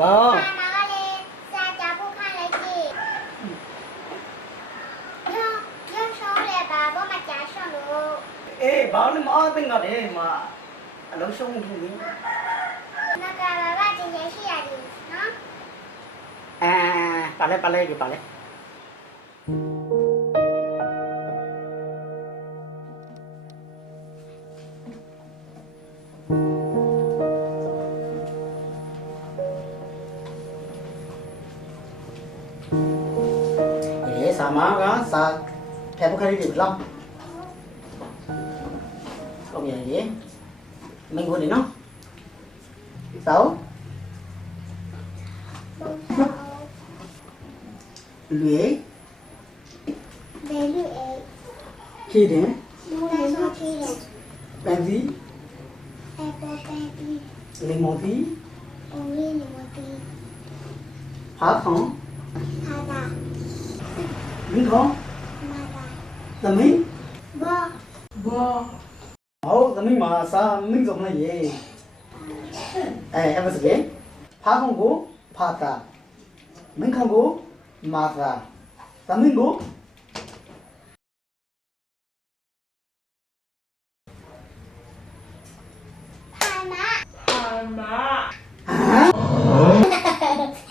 ဘော 妈妈嘞，在家不看了剧。有有时候嘞吧，我们家上路， အေးဘာလို့မအားသိငါတယ်မအလုံးရှုံးဘူးလေ 那个爸爸今天是呀的，喏。 အဲပါလဲပါလဲဒီပါလဲဒီစာ 이게 사마가 사 페퍼카리 디블럼 không không vậy gì. Mình quên đến nó. Sáu lưỡi khi đấy bạn gì lấy một tí hát không 马达。门窗。马达。什么？马。马。好，什么马？上门走那页。哎，还不是给？怕看过？怕的。门窗过？马达。咱们过？海马。海马。啊？